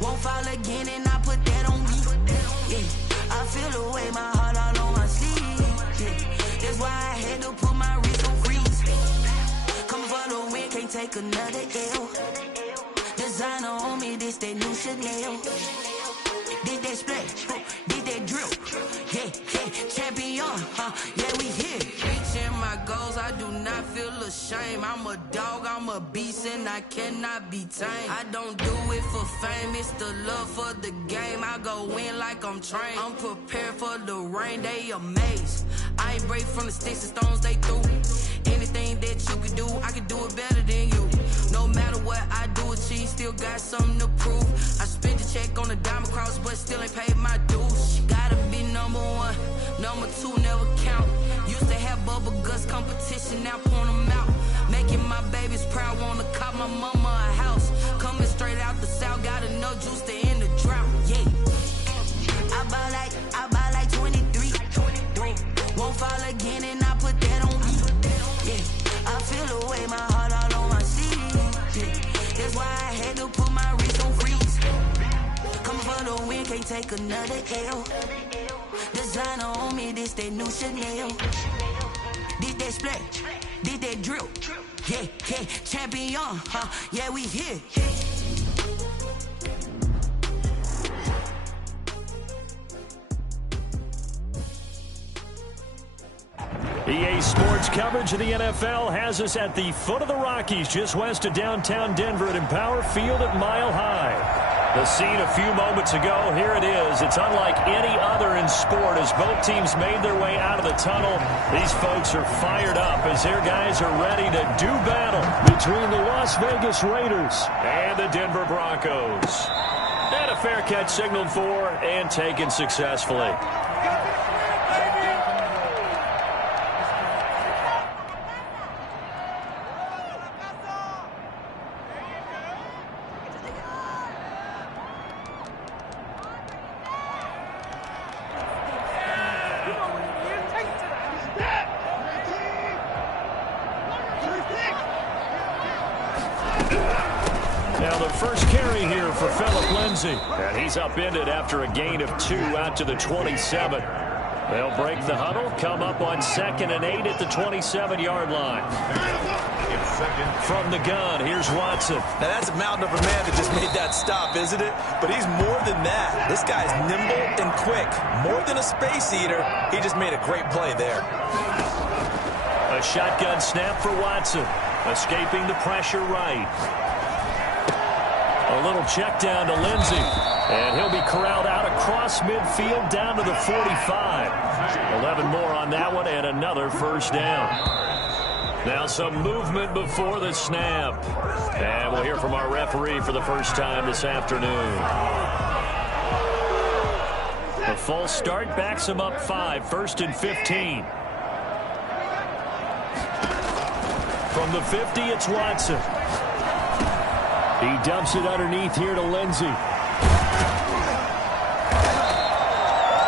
Won't fall again and I put that on me. Yeah, I feel the way, my heart all on my sleeve. Yeah, that's why I had to put my wrist on freeze. Coming for the win, can't take another L. Designer on me, this that new Chanel. Did that splash, did that drill. Yeah, yeah, champion, yeah, we here. Reaching my goals, I do not feel ashamed. I'm a dog, I'm a beast, and I cannot be tamed. I don't do it for fame, it's the love for the game. I go in like I'm trained. I'm prepared for the rain, they amazed. I ain't break from the sticks and stones they threw. Anything that you can do, I can do it better than you. No matter what I do, achieve, still got something to prove. I spent the check on the diamond cross, but still ain't paid my dues. Gotta be number one, number two never count. Used to have bubble guts competition, now point them out. Making my babies proud, wanna cop my mama a house. Coming straight out the south, got enough juice to end the drought. Yeah, I buy like 23. Won't fall again and I put that on me. Yeah, I feel the way, my heart all on my sleeve. Yeah, that's why I had to put my wrist on freeze. Coming for the win, can't take another L. Designer on me, this that new Chanel. Did that splash, did that drill. Yeah, yeah, champion, yeah, we here. EA Sports coverage of the NFL has us at the foot of the Rockies, just west of downtown Denver at Empower Field at Mile High. The scene a few moments ago, here it is. It's unlike any other in sport as both teams made their way out of the tunnel. These folks are fired up as their guys are ready to do battle between the Las Vegas Raiders and the Denver Broncos. And a fair catch signaled for and taken successfully. Now the first carry here for Phillip Lindsay. And he's upended after a gain of 2 out to the 27. They'll break the huddle, come up on 2nd and 8 at the 27-yard line. From the gun, here's Watson. Now that's a mountain of a man that just made that stop, isn't it? But he's more than that. This guy's nimble and quick. More than a space eater. He just made a great play there. A shotgun snap for Watson. Escaping the pressure right. A little check down to Lindsay. And he'll be corralled out across midfield down to the 45. 11 more on that one and another first down. Now some movement before the snap. And we'll hear from our referee for the first time this afternoon. The false start backs him up 5, 1st and 15. From the 50, it's Watson. He dumps it underneath here to Lindsay.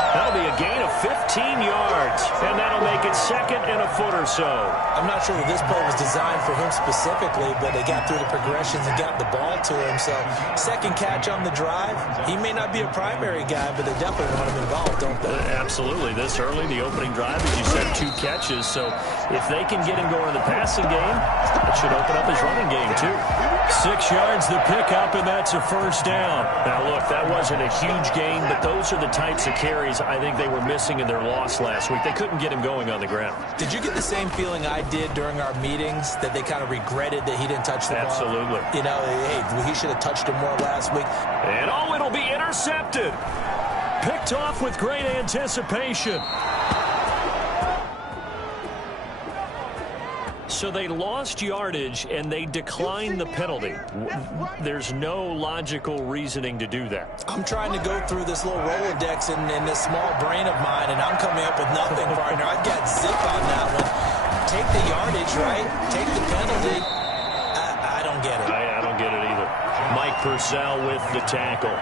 That'll be a gain of 15 yards, and that'll make it 2nd and a foot or so. I'm not sure that this play was designed for him specifically, but they got through the progressions and got the ball to him. So, 2nd catch on the drive. He may not be a primary guy, but they definitely want him involved, don't they? Absolutely. This early, the opening drive, as you said, 2 catches. So, if they can get him going in the passing game, it should open up his running game, too. 6 yards the pickup, and that's a first down. Now, look, that wasn't a huge gain, but those are the types of carries I think they were missing in their loss last week. They couldn't get him going on the ground. Did you get the same feeling I did during our meetings, that they kind of regretted that he didn't touch the ball? Absolutely. You know, hey, he should have touched him more last week. And oh, it'll be intercepted. Picked off with great anticipation. So they lost yardage, and they declined the penalty. There's no logical reasoning to do that. I'm trying to go through this little Rolodex in this small brain of mine, and I'm coming up with nothing, partner. I've got zip on that one. Take the yardage, right? Take the penalty. I don't get it. I don't get it either. Mike Purcell with the tackle.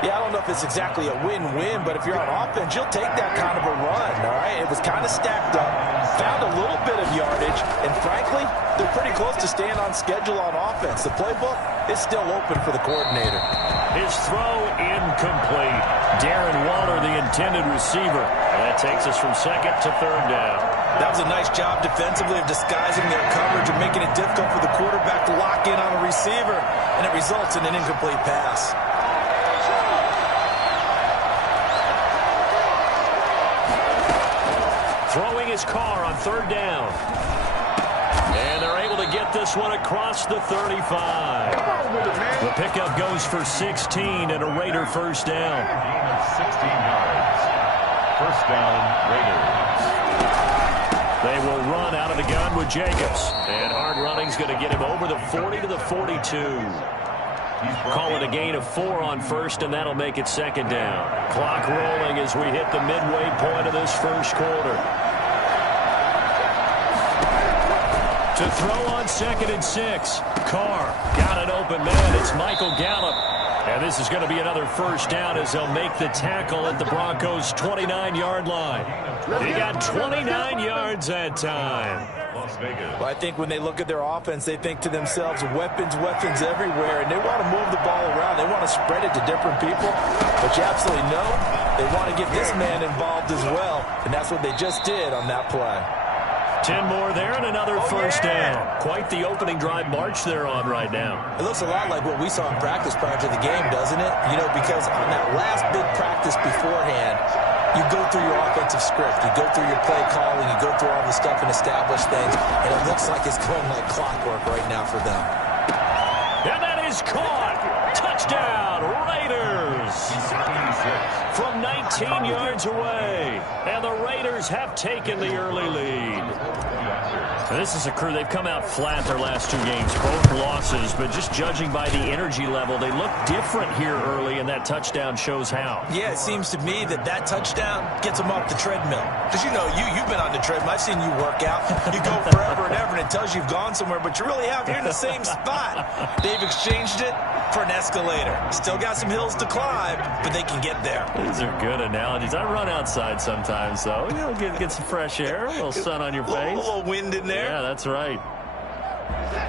Yeah, I don't know if it's exactly a win-win, but if you're on offense, you'll take that kind of a run, all right? It was kind of stacked up, found a little bit of yardage, and frankly, they're pretty close to staying on schedule on offense. The playbook is still open for the coordinator. His throw incomplete. Darren Waller, the intended receiver. And that takes us from second to third down. That was a nice job defensively of disguising their coverage and making it difficult for the quarterback to lock in on a receiver, and it results in an incomplete pass. Throwing his car on third down. And they're able to get this one across the 35. The pickup goes for 16 and a Raider first down. 16 yards. First down, Raiders. They will run out of the gun with Jacobs. And hard running's going to get him over the 40 to the 42. Call it a gain of 4 on first, and that'll make it second down. Clock rolling as we hit the midway point of this first quarter. To throw on 2nd and 6. Carr got an open man. It's Michael Gallup. And this is going to be another first down as they'll make the tackle at the Broncos' 29-yard line. They got 29 yards that time. Well, I think when they look at their offense, they think to themselves, weapons, weapons everywhere, and they want to move the ball around. They want to spread it to different people, but you absolutely know they want to get this man involved as well, and that's what they just did on that play. 10 more there and another first down. Quite the opening drive march they're on right now. It looks a lot like what we saw in practice prior to the game, doesn't it? You know, because on that last big practice beforehand, you go through your offensive script, you go through your play calling, you go through all the stuff and establish things, and it looks like it's going like clockwork right now for them. And that is caught. Touchdown, Raiders. From 19 yards away. And the Raiders have taken the early lead. This is a crew, they've come out flat their last 2 games, both losses, but just judging by the energy level, they look different here early, and that touchdown shows how. Yeah, it seems to me that touchdown gets them off the treadmill. Because, you know, you've been on the treadmill. I've seen you work out. You go forever and ever, and it tells you you've gone somewhere, but you really have. You're in the same spot. They've exchanged it for an escalator. Still got some hills to climb, but they can get there. These are good analogies. I run outside sometimes, though. You know, get some fresh air, a little sun on your face. A little wind in there. Yeah, that's right.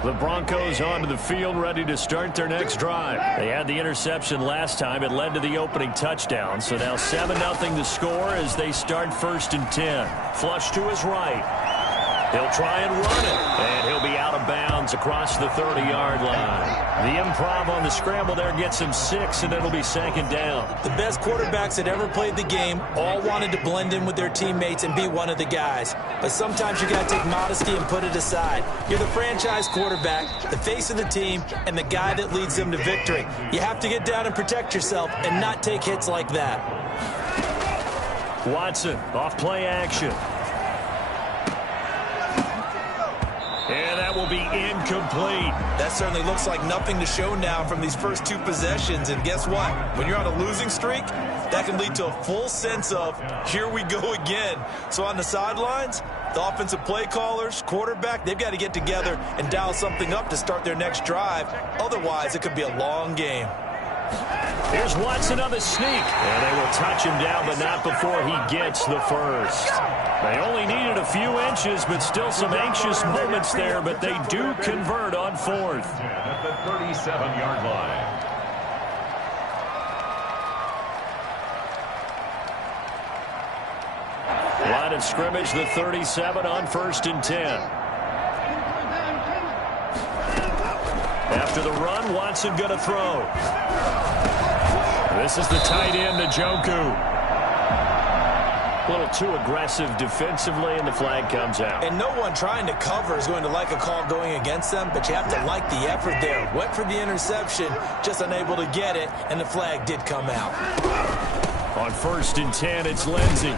The Broncos onto the field, ready to start their next drive. They had the interception last time. It led to the opening touchdown. So now 7-0 the score as they start 1st and 10. Flush to his right. He'll try and run it, and he'll be out of bounds across the 30-yard line. The improv on the scramble there gets him 6, and it'll be 2nd down. The best quarterbacks that ever played the game all wanted to blend in with their teammates and be one of the guys. But sometimes you got to take modesty and put it aside. You're the franchise quarterback, the face of the team, and the guy that leads them to victory. You have to get down and protect yourself and not take hits like that. Watson, off play action. And that will be incomplete. That certainly looks like nothing to show now from these first 2 possessions. And guess what? When you're on a losing streak, that can lead to a full sense of, here we go again. So on the sidelines, the offensive play callers, quarterback, they've got to get together and dial something up to start their next drive. Otherwise, it could be a long game. Here's Watson on the sneak. And they will touch him down, but not before he gets the first. They only needed a few inches, but still some anxious moments there, but they do convert on 4th. At the 37-yard line. Line of scrimmage, the 37 on 1st and 10. After the run, Watson going to throw. This is the tight end, Njoku. A little too aggressive defensively, and the flag comes out. And no one trying to cover is going to like a call going against them, but you have to like the effort there. Went for the interception, just unable to get it, and the flag did come out. On 1st and 10, it's Lindsey.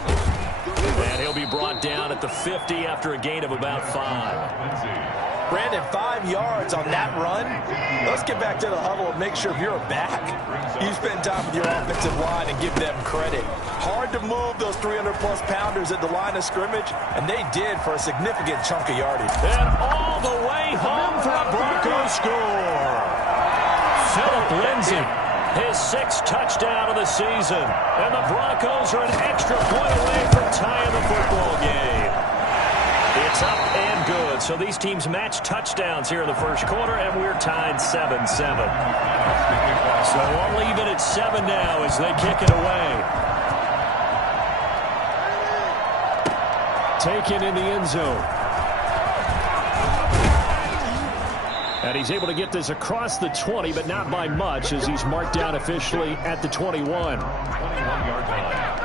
And he'll be brought down at the 50 after a gain of about 5. Brandon, 5 yards on that run. Let's get back to the huddle and make sure if you're a back, you spend time with your offensive line and give them credit. Hard to move those 300-plus pounders at the line of scrimmage, and they did for a significant chunk of yardage. And all the way home for a Broncos score. Phillip Lindsay, his 6th touchdown of the season. And the Broncos are an extra point away from tying the football game. It's up and good. So these teams match touchdowns here in the first quarter, and we're tied 7-7. So we'll leave it at 7 now as they kick it away. Taken in the end zone. And he's able to get this across the 20, but not by much, as he's marked down officially at the 21. 21-yard line.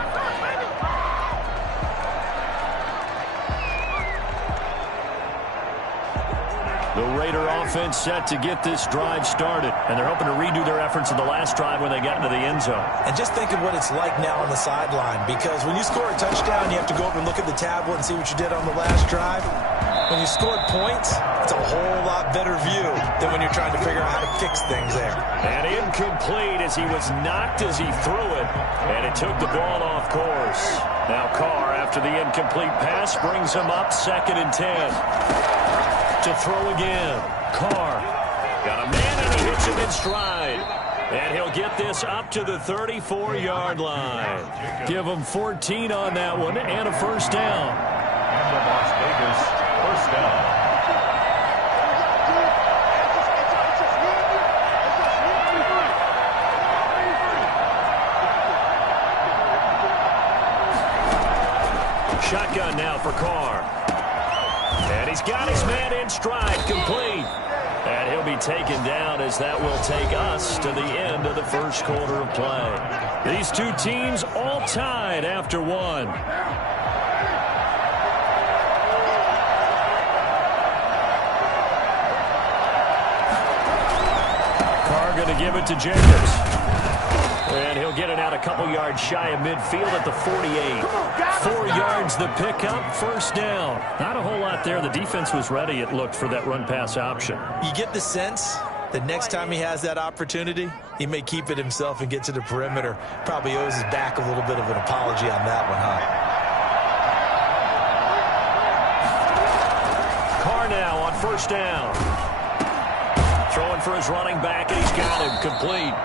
The Raider offense set to get this drive started, and they're hoping to redo their efforts in the last drive when they got into the end zone. And just think of what it's like now on the sideline, because when you score a touchdown, you have to go over and look at the tablet and see what you did on the last drive. When you scored points, it's a whole lot better view than when you're trying to figure out how to fix things there. And incomplete as he was knocked as he threw it, and it took the ball off course. Now Carr, after the incomplete pass, brings him up 2nd and 10. To throw again. Carr got a man and he hits him in stride. And he'll get this up to the 34-yard line. Give him 14 on that one and a first down. And the Las Vegas first down. Shotgun now for Carr. And he's got his man in stride, complete. And he'll be taken down as that will take us to the end of the first quarter of play. These two teams all tied after one. Carr going to give it to Jacobs. And he'll get it out a couple yards shy of midfield at the 48. 4 yards the pickup, first down. Not a whole lot there. The defense was ready, it looked, for that run-pass option. You get the sense that next time he has that opportunity, he may keep it himself and get to the perimeter. Probably owes his back a little bit of an apology on that one, huh? Carr now on first down. Throwing for his running back, and he's got him complete.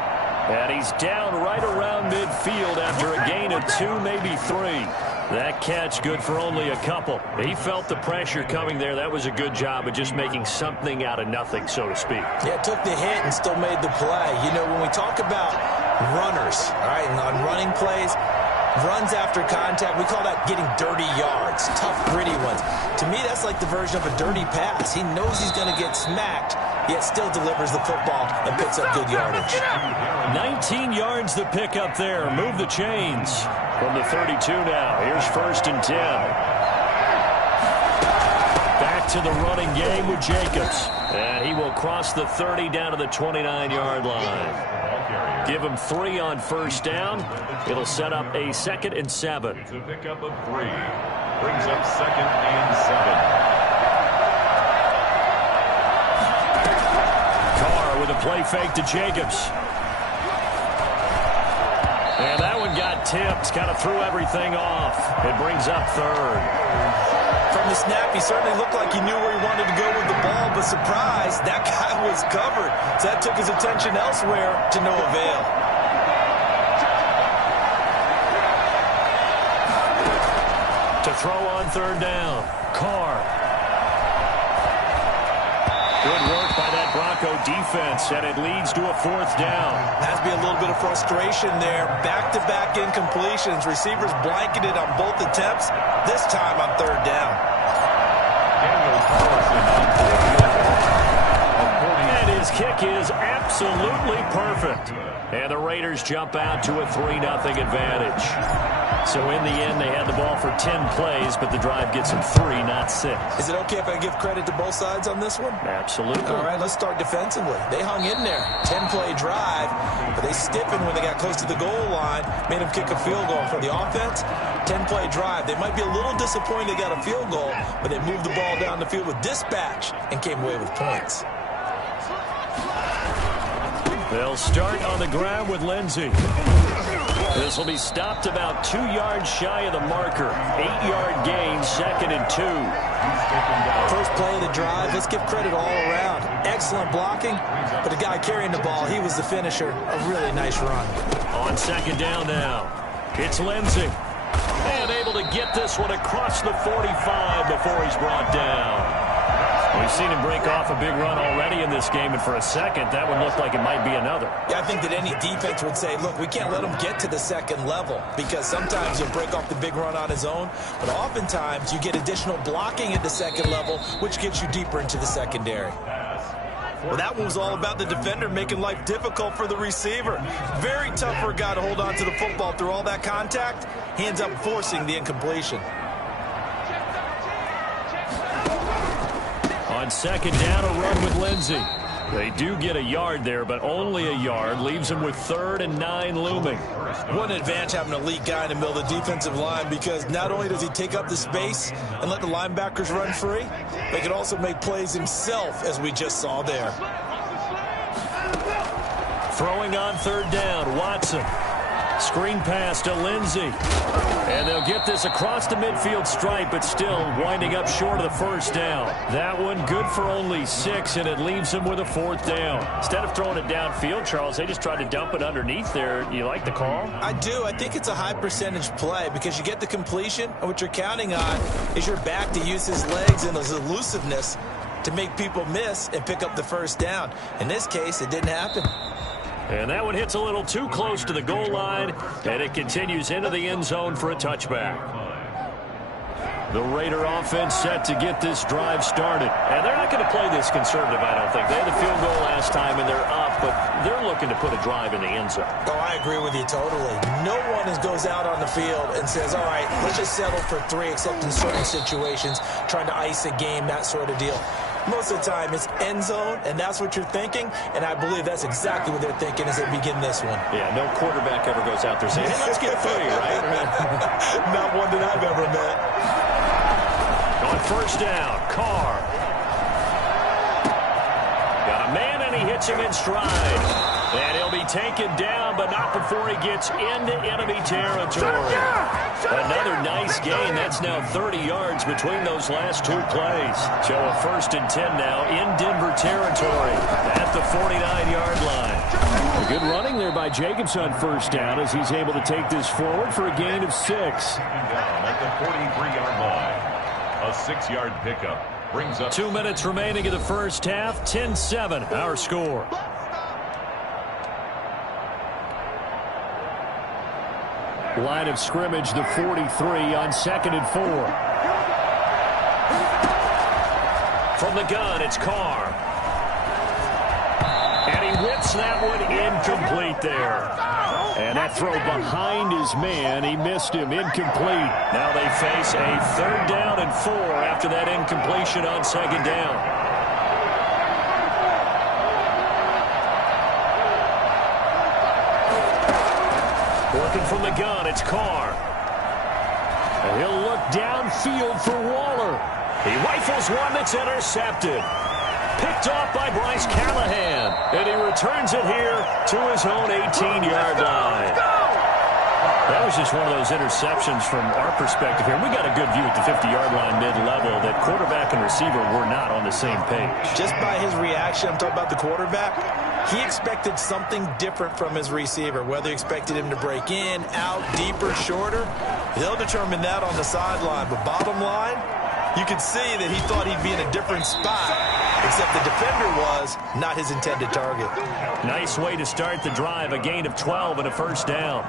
And he's down right around midfield after a gain of 2, maybe 3. That catch good for only a couple. He felt the pressure coming there. That was a good job of just making something out of nothing, so to speak. Yeah, took the hit and still made the play. You know, when we talk about runners, all right, and on running plays, runs after contact, we call that getting dirty yards, tough, gritty ones. To me, that's like the version of a dirty pass. He knows he's going to get smacked, yet still delivers the football and picks up good yardage. 19 yards the pickup there. Move the chains from the 32 now. Here's 1st and 10. Back to the running game with Jacobs. And he will cross the 30 down to the 29-yard line. Give him 3 on first down. It'll set up a 2nd and 7. It's a pickup of 3. Brings up 2nd and 7. Carr with a play fake to Jacobs. And that one got tipped. Kind of threw everything off. It brings up 3rd. From the snap, he certainly looked like he knew where he wanted to go with the ball, but surprise, that guy was covered. So that took his attention elsewhere to no avail. To throw on 3rd down. Carr. Good work by that Bronco defense, and it leads to a 4th down. Has to be a little bit of frustration there. Back-to-back incompletions. Receivers blanketed on both attempts, this time on 3rd down. And his kick is absolutely perfect. And the Raiders jump out to a 3-0 advantage. So in the end, they had the ball for 10 plays, but the drive gets them 3, not 6. Is it okay if I give credit to both sides on this one? Absolutely. All right, let's start defensively. They hung in there. 10-play drive, but they stiffened when they got close to the goal line, made them kick a field goal. For the offense, 10-play drive. They might be a little disappointed they got a field goal, but they moved the ball down the field with dispatch and came away with points. They'll start on the ground with Lindsay. This will be stopped about 2 yards shy of the marker. 8-yard gain, 2nd and 2. First play of the drive, let's give credit all around. excellent blocking, but the guy carrying the ball, he was the finisher. A really nice run. On second down now, it's Lindsey. And able to get this one across the 45 before he's brought down. We've seen him break off a big run already in this game, and for a second, that one looked like it might be another. Yeah, I think that any defense would say, look, we can't let him get to the second level, because sometimes he'll break off the big run on his own, but oftentimes you get additional blocking at the second level, which gets you deeper into the secondary. Well, that one was all about the defender making life difficult for the receiver. Very tough for a guy to hold on to the football through all that contact. He ends up forcing the incompletion. On second down, a run with Lindsey. They do get a yard there, but only a yard. Leaves them with 3rd and 9 looming. What an advantage having an elite guy in the middle of the defensive line, because not only does he take up the space and let the linebackers run free, but he can also make plays himself, as we just saw there. Throwing on 3rd down, Watson. Screen pass to Lindsey. And they'll get this across the midfield stripe, but still winding up short of the 1st down. That one good for only 6, and it leaves them with a 4th down. Instead of throwing it downfield, Charles, they just tried to dump it underneath there. You like the call? I do. I think it's a high percentage play, because you get the completion, and what you're counting on is your back to use his legs and his elusiveness to make people miss and pick up the 1st down. In this case, it didn't happen. And that one hits a little too close to the goal line, and it continues into the end zone for a touchback. The Raider offense set to get this drive started. And they're not going to play this conservative, I don't think. They had a field goal last time, and they're up, but they're looking to put a drive in the end zone. Oh, I agree with you totally. No one goes out on the field and says, all right, let's just settle for 3, except in certain situations, trying to ice a game, that sort of deal. Most of the time, it's end zone, and that's what you're thinking, and I believe that's exactly what they're thinking as they begin this one. Yeah, no quarterback ever goes out there saying, hey, let's get 3, right? Not one that I've ever met. On 1st down, Carr. Got a man, and he hits him in stride. And he'll be taken down, but not before he gets into enemy territory. Another nice gain. That's now 30 yards between those last 2 plays. So a 1st and 10 now in Denver territory at the 49-yard line. A good running there by Jacobs on 1st down as he's able to take this forward for a gain of 6. At the 43-yard line, a 6-yard pickup brings up 2 minutes remaining in the 1st half. 10-7, our score. Line of scrimmage, the 43 on 2nd and 4. From the gun, it's Carr. And he whips that one incomplete there. And that throw behind his man, he missed him, incomplete. Now they face a 3rd down and 4 after that incompletion on 2nd down. Working from the gun, it's Carr. And he'll look downfield for Waller. He rifles one that's intercepted. Picked off by Bryce Callahan. And he returns it here to his own 18-yard line. That was just one of those interceptions from our perspective here. We got a good view at the 50-yard line mid-level that quarterback and receiver were not on the same page. Just by his reaction, I'm talking about the quarterback, he expected something different from his receiver. Whether he expected him to break in, out, deeper, shorter, they'll determine that on the sideline. But bottom line, you could see that he thought he'd be in a different spot, except the defender was not his intended target. Nice way to start the drive, a gain of 12 and a 1st down.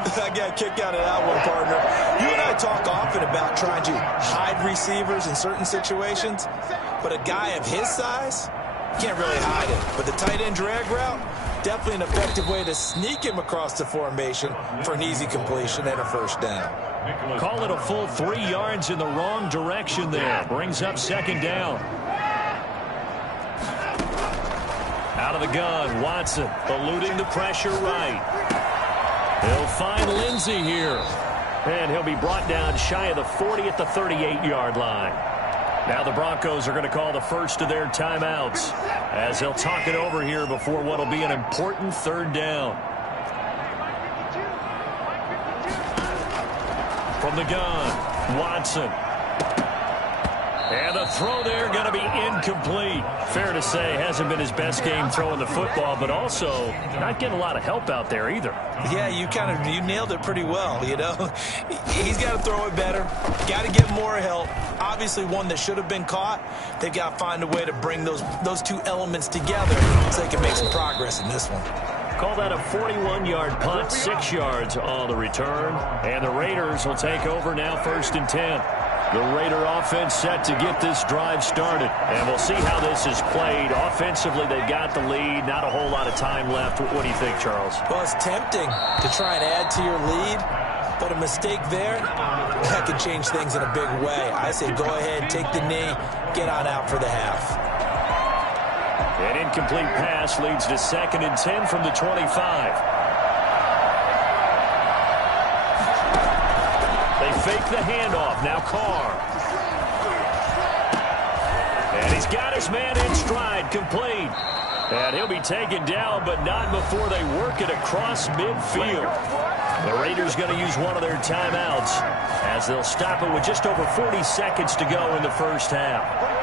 I got a kick out of that one, partner. You and I talk often about trying to hide receivers in certain situations, but a guy of his size can't really hide it. But the tight end drag route, definitely an effective way to sneak him across the formation for an easy completion and a 1st down. Call it a full 3 yards in the wrong direction there. Brings up 2nd down. Out of the gun, Watson eluding the pressure right. He'll find Lindsey here. And he'll be brought down shy of the 40 at the 38-yard line. Now the Broncos are going to call the first of their timeouts as they'll talk it over here before what will be an important 3rd down. From the gun, Watson. And the throw there going to be incomplete. Fair to say, hasn't been his best game throwing the football, but also not getting a lot of help out there either. Yeah, you nailed it pretty well, you know. He's got to throw it better. Got to get more help. Obviously one that should have been caught. They've got to find a way to bring those two elements together so they can make some progress in this one. Call that a 41-yard punt, 6 yards on the return. And the Raiders will take over now, 1st and 10. The Raider offense set to get this drive started. And we'll see how this is played. Offensively, they've got the lead. Not a whole lot of time left. What do you think, Charles? Well, it's tempting to try and add to your lead. But a mistake there, that could change things in a big way. I say go ahead, take the knee, get on out for the half. An incomplete pass leads to 2nd and 10 from the 25. They fake the handoff. Now Carr. And he's got his man in stride, complete. And he'll be taken down, but not before they work it across midfield. The Raiders going to use one of their timeouts as they'll stop it with just over 40 seconds to go in the first half.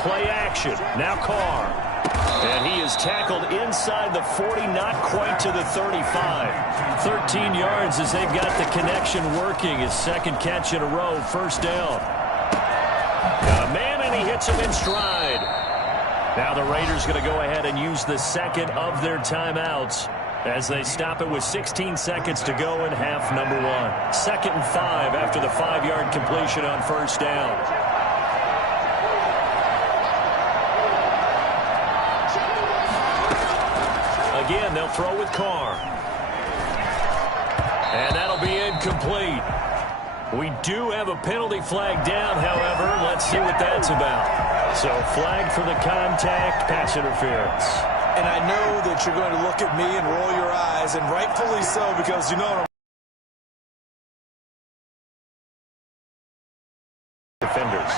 Play action. Now Carr. And he is tackled inside the 40, not quite to the 35. 13 yards as they've got the connection working. His 2nd catch in a row, 1st down. Got a man, and he hits him in stride. Now the Raiders going to go ahead and use the 2nd of their timeouts as they stop it with 16 seconds to go in half number 1. 2nd and 5 after the 5-yard completion on 1st down. Again, they'll throw with Carr. And that'll be incomplete. We do have a penalty flag down, however. Let's see what that's about. So, flag for the contact, pass interference. And I know that you're going to look at me and roll your eyes, and rightfully so, because you know defenders.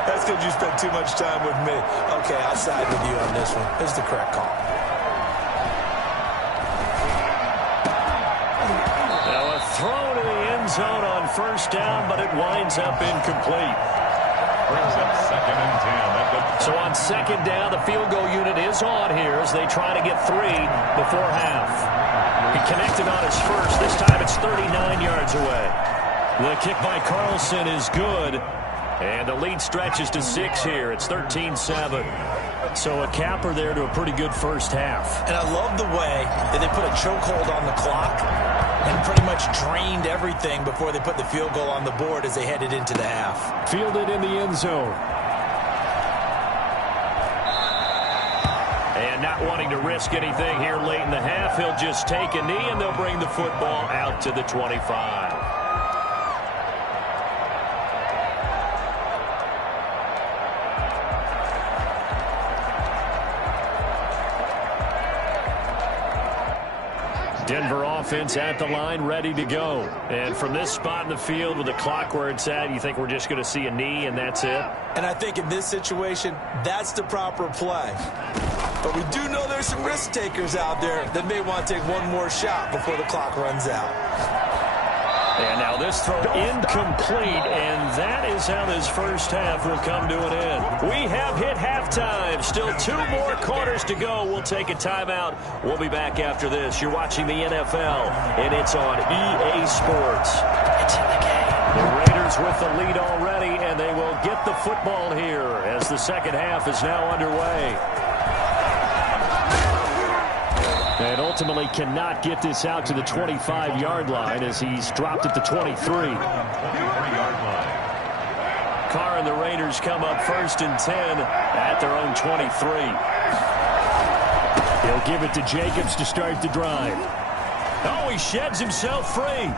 That's because you spent too much time with me. Okay, I'll side with you on this one. This is the correct call. Now a throw to the end zone on 1st down, but it winds up incomplete. Brings up 2nd and 10. So on 2nd down, the field goal unit is on here as they try to get 3 before half. He connected on his first. This time it's 39 yards away. The kick by Carlson is good. And the lead stretches to 6 here. It's 13-7. So a capper there to a pretty good first half. And I love the way that they put a chokehold on the clock and pretty much drained everything before they put the field goal on the board as they headed into the half. Fielded in the end zone. And not wanting to risk anything here late in the half, he'll just take a knee and they'll bring the football out to the 25. Denver offense at the line, ready to go. And from this spot in the field with the clock where it's at, you think we're just going to see a knee and that's it? And I think in this situation, that's the proper play. But we do know there's some risk takers out there that may want to take one more shot before the clock runs out. And now this throw incomplete, and that is how this first half will come to an end. We have hit halftime. Still 2 more quarters to go. We'll take a timeout. We'll be back after this. You're watching the NFL, and it's on EA Sports. It's in the game. The Raiders with the lead already, and they will get the football here as the second half is now underway. And ultimately cannot get this out to the 25-yard line as he's dropped at the 23. 23-yard line. Carr and the Raiders come up 1st and 10 at their own 23. He'll give it to Jacobs to start the drive. Oh, he sheds himself free.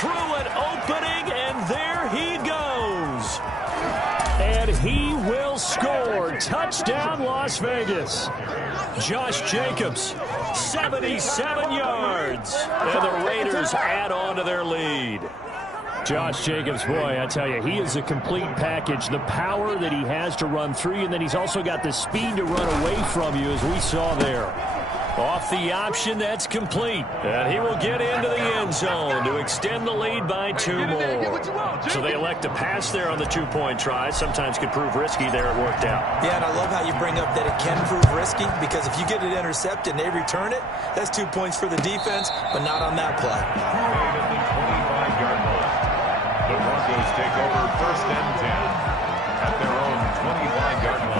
Through an opening, and there he goes. And he will score. Touchdown, Las Vegas. Josh Jacobs, 77 yards. And the Raiders add on to their lead. Josh Jacobs, boy, I tell you, he is a complete package. The power that he has to run through you, and then he's also got the speed to run away from you, as we saw there. Off the option, that's complete. And he will get into the end zone to extend the lead by 2 more. So they elect to pass there on the 2-point try. Sometimes could prove risky there. It worked out. Yeah, and I love how you bring up that it can prove risky, because if you get it intercepted and they return it, that's 2 points for the defense, but not on that play. The 25-yard line. The Broncos take over 1st and 10 at their own 25-yard line.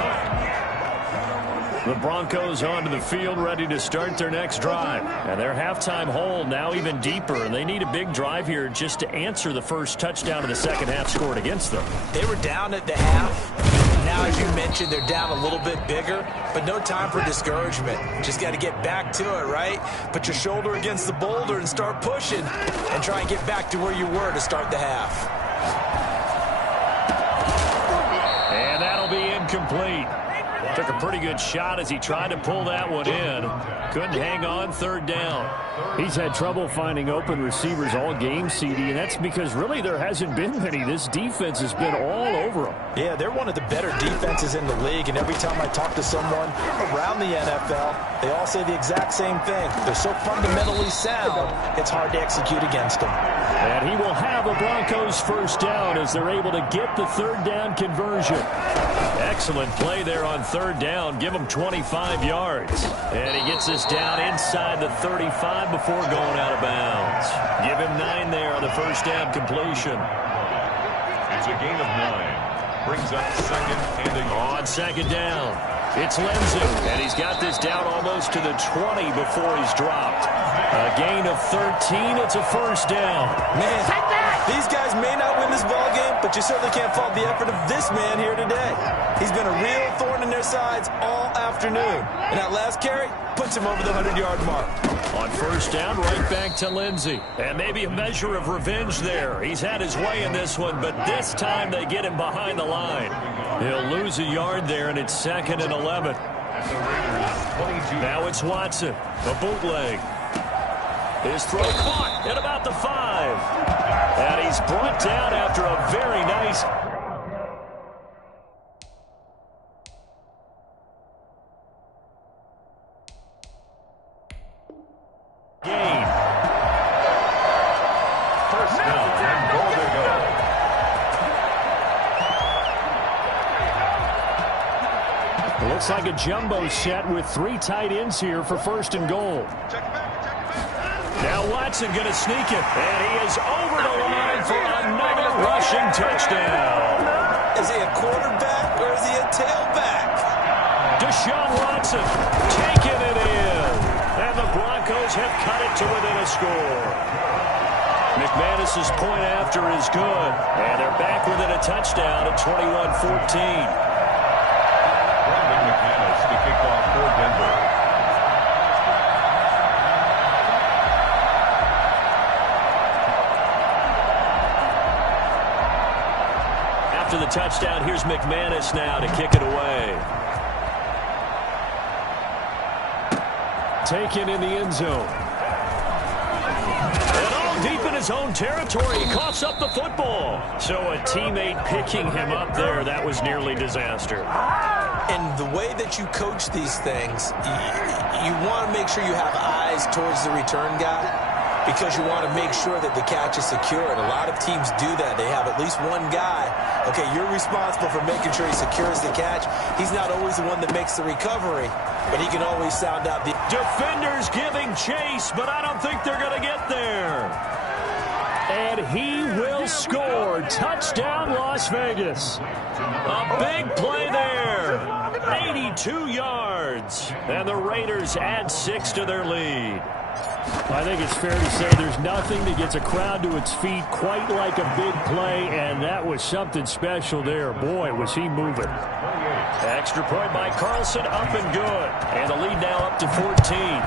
The Broncos onto the field, ready to start their next drive. And their halftime hole now even deeper, and they need a big drive here just to answer the first touchdown of the second half scored against them. They were down at the half. Now, as you mentioned, they're down a little bit bigger, but no time for discouragement. Just got to get back to it, right? Put your shoulder against the boulder and start pushing, and try and get back to where you were to start the half. And that'll be incomplete. Took a pretty good shot as he tried to pull that one in. Couldn't hang on, 3rd down. He's had trouble finding open receivers all game, CD, and that's because really there hasn't been many. This defense has been all over him. Yeah, they're one of the better defenses in the league, and every time I talk to someone around the NFL, they all say the exact same thing. They're so fundamentally sound, it's hard to execute against them. And he will have a Broncos 1st down as they're able to get the 3rd down conversion. Excellent play there on 3rd down. Give him 25 yards. And he gets this down inside the 35 before going out of bounds. Give him 9 there on the 1st down completion. It's a gain of 9. Brings up 2nd and on 2nd down. It's Lindsey, and he's got this down almost to the 20 before he's dropped. A gain of 13. It's a 1st down. Man, these guys may not win this ball game, but you certainly can't fault the effort of this man here today. He's been a real thorn in their sides all afternoon. And that last carry puts him over the 100-yard mark. On 1st down, right back to Lindsey. And maybe a measure of revenge there. He's had his way in this one, but this time they get him behind the line. He'll lose a yard there, and it's 2nd and 11. Now it's Watson, a bootleg. His throw caught at about the 5. And he's brought down after a very nice gain. 1st down and goal to go. It looks like a jumbo set with 3 tight ends here for 1st and goal. Now Watson going to sneak it, and he is over the line for another rushing touchdown. Is he a quarterback or is he a tailback? Deshaun Watson taking it in, and the Broncos have cut it to within a score. McManus's point after is good, and they're back within a touchdown at 21-14. McManus to kick off for Denver. After the touchdown, here's McManus now to kick it away. Taken in the end zone. And all deep in his own territory, he coughs up the football. So a teammate picking him up there, that was nearly disaster. And the way that you coach these things, you want to make sure you have eyes towards the return guy, because you want to make sure that the catch is secure. And a lot of teams do that. They have at least one guy. Okay, you're responsible for making sure he secures the catch. He's not always the one that makes the recovery, but he can always sound out the... Defenders giving chase, but I don't think they're going to get there. And he will score. Touchdown, Las Vegas. A big play there. 82 yards. And the Raiders add 6 to their lead. I think it's fair to say there's nothing that gets a crowd to its feet quite like a big play, and that was something special there. Boy, was he moving. Extra point by Carlson, up and good. And the lead now up to 14.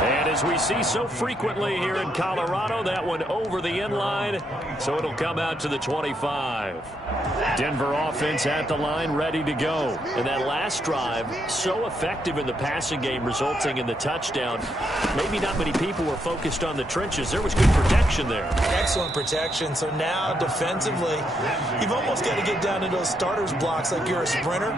And as we see so frequently here in Colorado, that one over the inline, so it'll come out to the 25. Denver offense at the line, ready to go. And that last drive, so effective in the passing game, resulting in the touchdown. Maybe not many people were focused on the trenches. There was good protection there. Excellent protection. So now, defensively, you've almost got to get down into those starters blocks like you're a sprinter.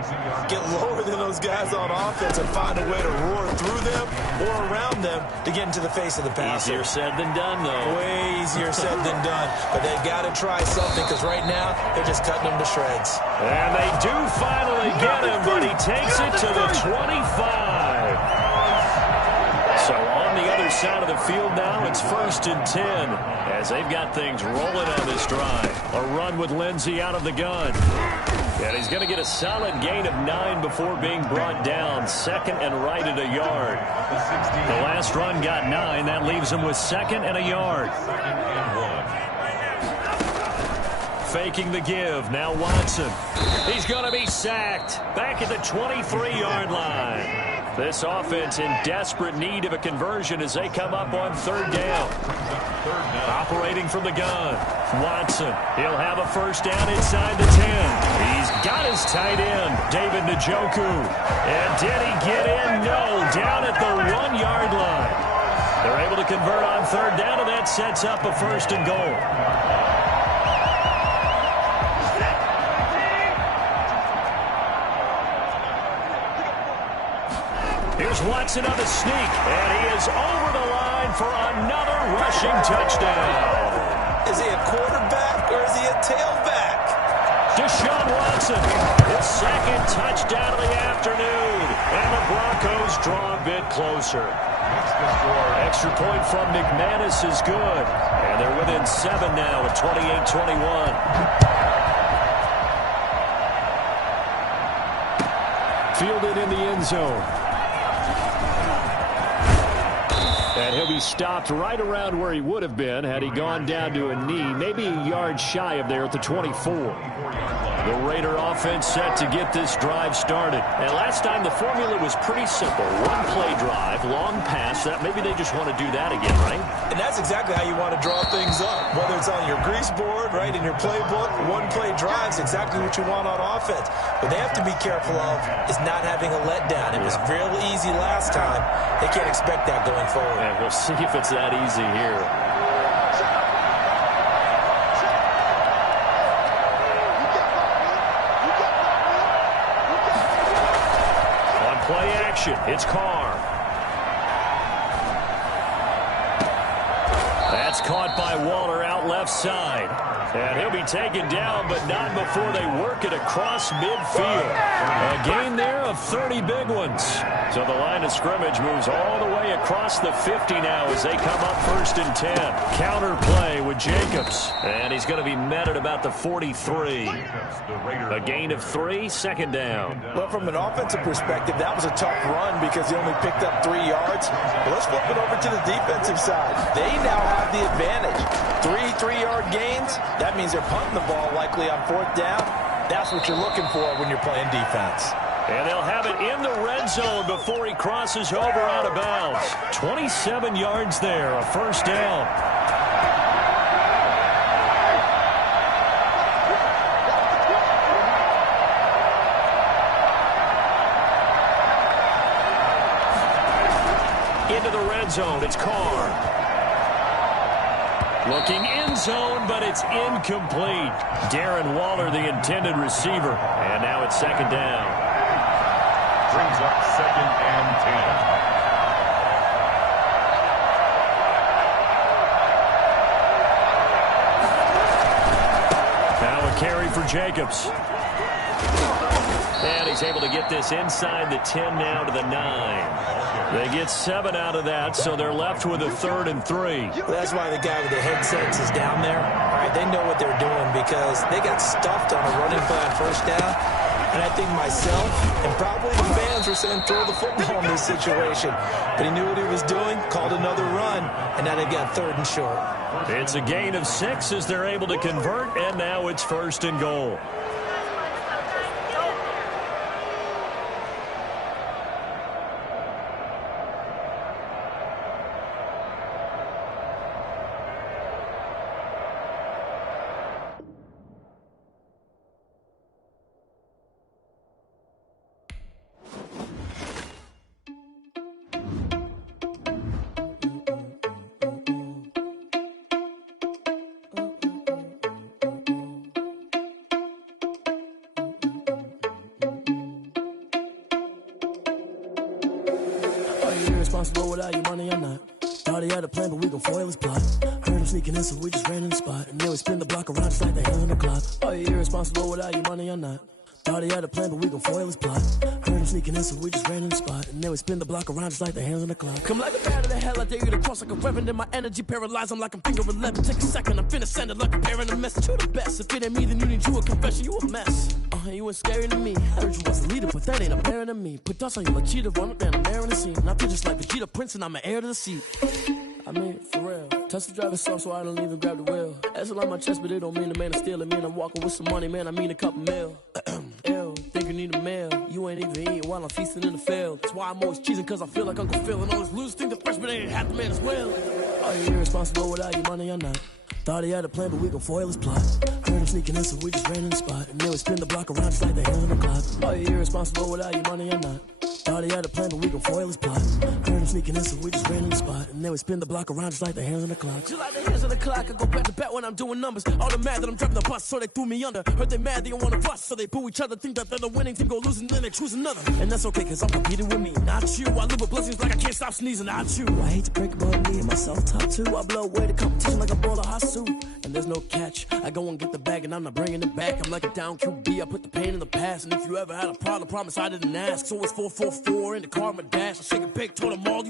Get lower than those guys on offense and find a way to roar through them or around them to get into the face of the passer. Easier said than done, though. Way easier said than done. But they've got to try something because right now they're just cutting them to shreds. And they do finally get him, but he takes it to the 25. So on the other side of the field now, it's 1st and 10 as they've got things rolling on this drive. A run with Lindsey out of the gun. And he's going to get a solid gain of 9 before being brought down. 2nd and right at a yard. The last run got 9. That leaves him with 2nd and a yard. Faking the give. Now Watson. He's going to be sacked. Back at the 23-yard line. This offense in desperate need of a conversion as they come up on 3rd down. Operating from the gun. Watson. He'll have a 1st down inside the 10. He's got his tight end, David Njoku. And did he get in? No. Down at the 1-yard line. They're able to convert on 3rd down, and that sets up a 1st and goal. Here's Watson on the sneak, and he is over the line for another rushing touchdown. Is he a quarterback or is he a tailback? Deshaun Watson, his 2nd touchdown of the afternoon, and the Broncos draw a bit closer. Extra point from McManus is good, and they're within 7 now at 28-21. Fielded in the end zone. And he'll be stopped right around where he would have been had he gone down to a knee, maybe a yard shy of there at the 24. The Raider offense set to get this drive started. And last time the formula was pretty simple. 1-play drive, long pass. That maybe they just want to do that again, right? And that's exactly how you want to draw things up. Whether it's on your grease board, right, in your playbook, 1-play drive is exactly what you want on offense. What they have to be careful of is not having a letdown. It was real easy last time. They can't expect that going forward. And we'll see if it's that easy here. On play action, it's Carr. That's caught by Waller out left side. And he'll be taken down, but not before they work it across midfield. A gain there of 30 big ones. So the line of scrimmage moves all the way across the 50 now as they come up 1st and 10. Counter play with Jacobs. And he's going to be met at about the 43. A gain of 3, 2nd down. Well, from an offensive perspective, that was a tough run because he only picked up 3 yards. But let's flip it over to the defensive side. They now have the advantage. 3-3-yard gains. That means they're punting the ball likely on 4th down. That's what you're looking for when you're playing defense. And they'll have it in the red zone before he crosses over out of bounds. 27 yards there, a 1st down. Into the red zone, it's Carr. Looking in zone, but it's incomplete. Darren Waller, the intended receiver. And now it's 2nd down. Brings up 2nd and 10. Now a carry for Jacobs. And he's able to get this inside the 10 now to the 9. They get 7 out of that, so they're left with a 3rd and 3. Well, that's why the guy with the headsets is down there. All right, they know what they're doing because they got stuffed on a running play on 1st down. And I think myself and probably the fans were saying throw the football in this situation. But he knew what he was doing, called another run, and now they've got 3rd and short. It's a gain of 6 as they're able to convert, and now it's 1st and goal. irresponsible without your money or not. Thought he had a plan, but we gon' foil his plot. Heard him sneaking in, so we just ran in the spot. And then we spin the block around just like the hell on the clock. Are you irresponsible without your money or not? Thought he had a plan, but we gon' foil his plot. Heard him sneaking in, so we just ran in the spot. And then we spin the block around just like the hands on the clock. Come like a bat of the hell, I dare you to cross like a reverend. In my energy paralyzed, I'm like I'm finger 11. Take a second, I'm finna send it like a parent a message. You the best, if it ain't me, then you need you a confession. You a mess, you ain't scary to me. I heard you was a leader, but that ain't apparent to me. Put dust on you like cheetah, run up down the air in the scene. And I feel just like Vegeta Prince, and I'm an heir to the seat. I mean, for real. Touch the driver's soft, so I don't even grab the wheel. That's on my chest, but it don't mean the man is stealing. Man, I'm walking with some money, man, I mean a couple mil. Ew, think you need a meal. You ain't even eating while I'm feasting in the field. That's why I'm always cheesing, cause I feel like Uncle Phil. And all those losers think the freshman ain't half the man as well. Are you irresponsible without your money or not? Thought he had a plan, but we gon' foil his plot. Heard him sneaking in, so we just ran in the spot. And then we spin the block around just like the hands on the clock. Are you irresponsible without your money or not? Thought he had a plan, but we gon' foil his plot. Heard him sneaking in, so we just ran in the spot. And then we spin the block around just like the hands on the clock. Just like the hands on the clock, I go back to back when I'm doing numbers. All the mad that I'm driving the bus, so they threw me under. Heard they mad, they don't wanna bust, so they boo each other. Think that they're the winning team, go losing, then they choose another. And that's okay, cause I'm competing with me, not you. I live with blessings like I can't stop sneezing, not you. I hate to break it, but me and myself top two. I blow away the competition like a ball of hot soup. And there's no catch, I go and get the bag and I'm not bringing it back. I'm like a down QB, I put the pain in the past. And if you ever had a problem, promise I didn't ask. So it's 444 in the car, my dash. I shake a big, told them all you